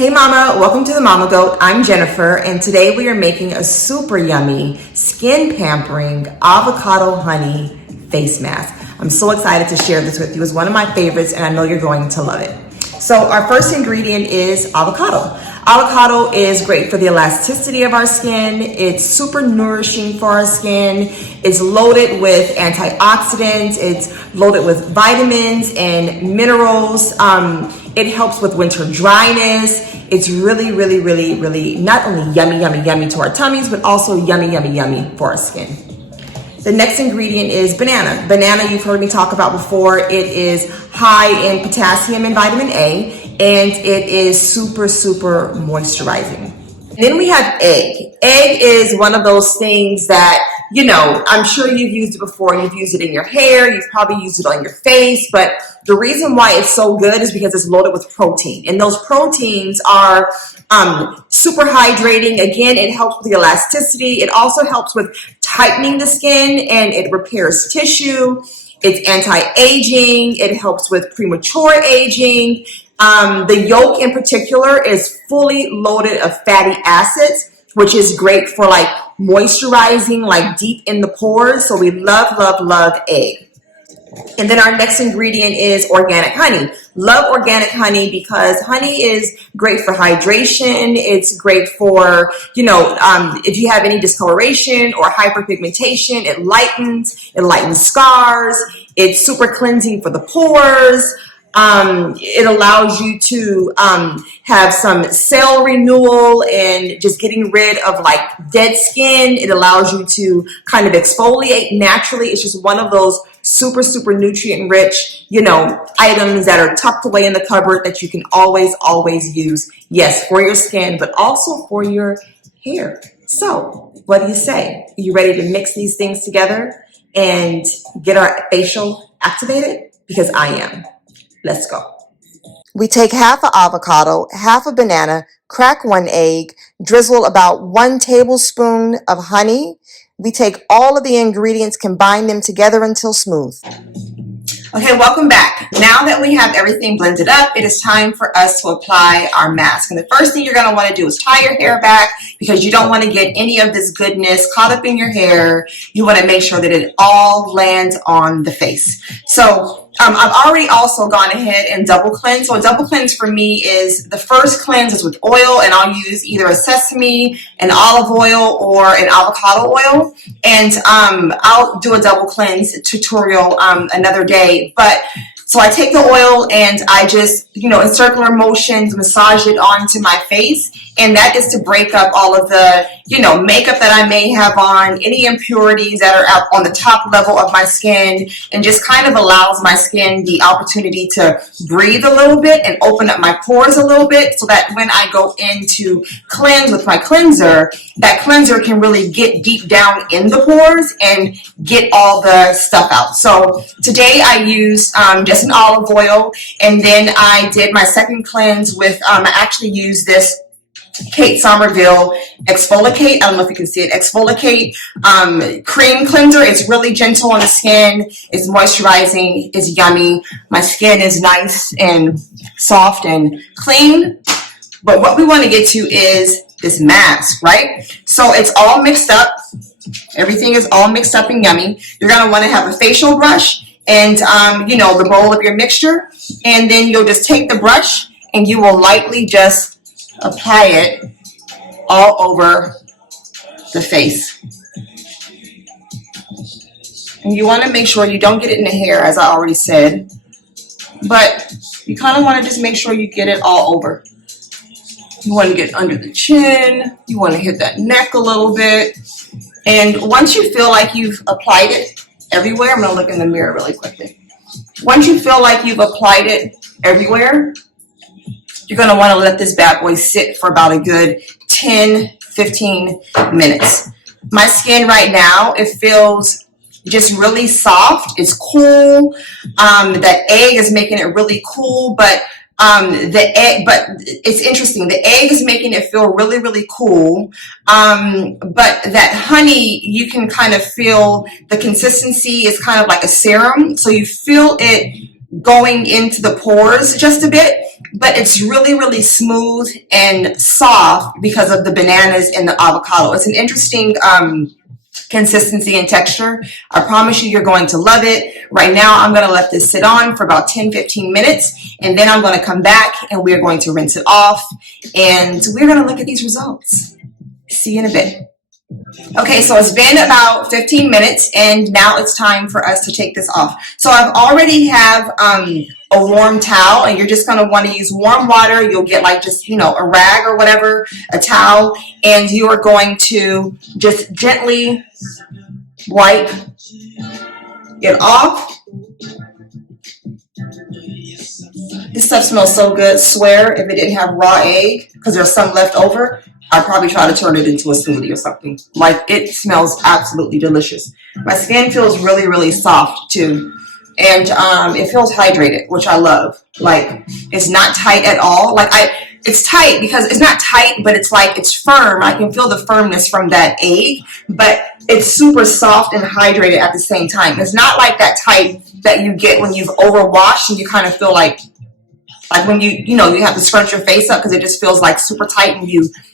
Hey mama, welcome to the Mama Goat. I'm Jennifer, and today we are making a super yummy, skin pampering avocado honey face mask. I'm so excited to share this with you. It's one of my favorites and I know you're going to love it. So our first ingredient is avocado. Avocado is great for the elasticity of our skin. It's super nourishing for our skin. It's loaded with antioxidants. It's loaded with vitamins and minerals. It helps with winter dryness. It's really not only yummy to our tummies, but also yummy for our skin. The next ingredient is banana. Banana, you've heard me talk about before. It is high in potassium and vitamin A, and it is super moisturizing. And then we have egg. Egg is one of those things that, you know, I'm sure you've used it before. You've used it in your hair. You've probably used it on your face. But the reason why it's so good is because it's loaded with protein. And those proteins are super hydrating. Again, it helps with the elasticity. It also helps with tightening the skin, and it repairs tissue. It's anti-aging. It helps with premature aging. The yolk in particular is fully loaded of fatty acids, which is great for like moisturizing, like deep in the pores. So we love egg. And then our next ingredient is organic honey. Love organic honey because honey is great for hydration. It's great for, you know, if you have any discoloration or hyperpigmentation, it lightens scars. It's super cleansing for the pores. It allows you to have some cell renewal and just getting rid of like dead skin. It allows you to kind of exfoliate naturally. It's just one of those super nutrient rich, you know, items that are tucked away in the cupboard that you can always use. Yes, for your skin, but also for your hair. So what do you say? Are you ready to mix these things together and get our facial activated? Because I am. Let's go. We take half an avocado, half a banana, crack 1 egg, drizzle about 1 tablespoon of honey. We take all of the ingredients, combine them together until smooth. Okay, welcome back. Now that we have everything blended up, it is time for us to apply our mask. And the first thing you're going to want to do is tie your hair back because you don't want to get any of this goodness caught up in your hair. You want to make sure that it all lands on the face. So I've already also gone ahead and double cleanse. So a double cleanse for me is the first cleanse is with oil, and I'll use either a sesame, an olive oil, or an avocado oil. And I'll do a double cleanse tutorial another day. But so I take the oil and I just, you know, in circular motions, massage it onto my face. And that is to break up all of the, you know, makeup that I may have on, any impurities that are out on the top level of my skin, and just kind of allows my skin the opportunity to breathe a little bit and open up my pores a little bit so that when I go in to cleanse with my cleanser, that cleanser can really get deep down in the pores and get all the stuff out. So today I used just an olive oil, and then I did my second cleanse with, I actually used this Kate Somerville Exfoliate. I don't know if you can see it. Exfoliate cream cleanser. It's really gentle on the skin. It's moisturizing. It's yummy. My skin is nice and soft and clean. But what we want to get to is this mask, right? So it's all mixed up. Everything is all mixed up and yummy. You're going to want to have a facial brush and, you know, the bowl of your mixture. And then you'll just take the brush and you will lightly just apply it all over the face. And you want to make sure you don't get it in the hair, as I already said, but you kind of want to just make sure you get it all over. You want to get under the chin. You want to hit that neck a little bit. And once you feel like you've applied it everywhere, I'm going to look in the mirror really quickly. Once you feel like you've applied it everywhere, you're going to want to let this bad boy sit for about a good 10-15 minutes. My skin right now, it feels just really soft. It's cool. The egg is making it really cool, but it's interesting. The egg is making it feel really cool. But that honey, you can kind of feel the consistency is kind of like a serum. So you feel it going into the pores just a bit. but it's really, really smooth and soft because of the bananas and the avocado. It's an interesting consistency and texture. I promise you, you're going to love it. Right now, I'm going to let this sit on for about 10-15 minutes, and then I'm going to come back and we're going to rinse it off, and we're going to look at these results. See you in a bit. Okay, so it's been about 15 minutes, and now it's time for us to take this off. So I've already have a warm towel, and you're just going to want to use warm water. You'll get like just, you know, a rag or whatever, a towel, and you are going to just gently wipe it off. This stuff smells so good. Swear, if it didn't have raw egg, because there's some left over, I'd probably try to turn it into a smoothie or something. Like, it smells absolutely delicious. My skin feels really, really soft too. And it feels hydrated, which I love. Like, it's not tight at all. Like, it's tight because it's not tight, but it's like, it's firm. I can feel the firmness from that egg, but it's super soft and hydrated at the same time. It's not like that tight that you get when you've overwashed and you kind of feel like when you have to scrunch your face up because it just feels like super tight and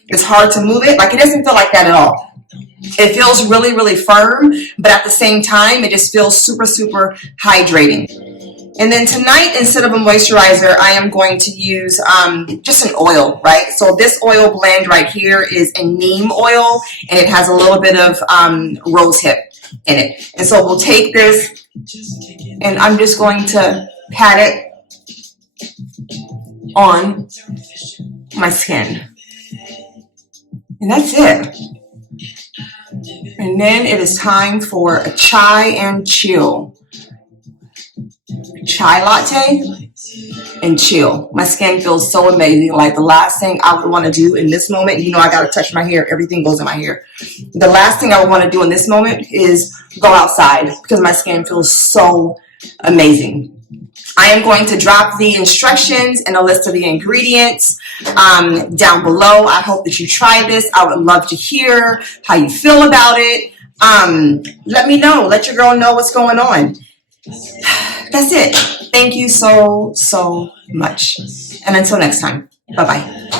it's hard to move it. Like, it doesn't feel like that at all. It feels really, really firm, but at the same time, it just feels super, super hydrating. And then tonight, instead of a moisturizer, I am going to use just an oil, right? So this oil blend right here is a neem oil, and it has a little bit of rose hip in it. And so we'll take this, and I'm just going to pat it on my skin. And that's it. And then it is time for a chai and chill. Chai latte and chill. My skin feels so amazing. Like, the last thing I would want to do in this moment, you know, I got to touch my hair. Everything goes in my hair. The last thing I would want to do in this moment is go outside because my skin feels so amazing. I am going to drop the instructions and a list of the ingredients down below. I hope that you try this. I would love to hear how you feel about it. Let me know. Let your girl know what's going on. That's it. Thank you so, so much. And until next time, bye-bye.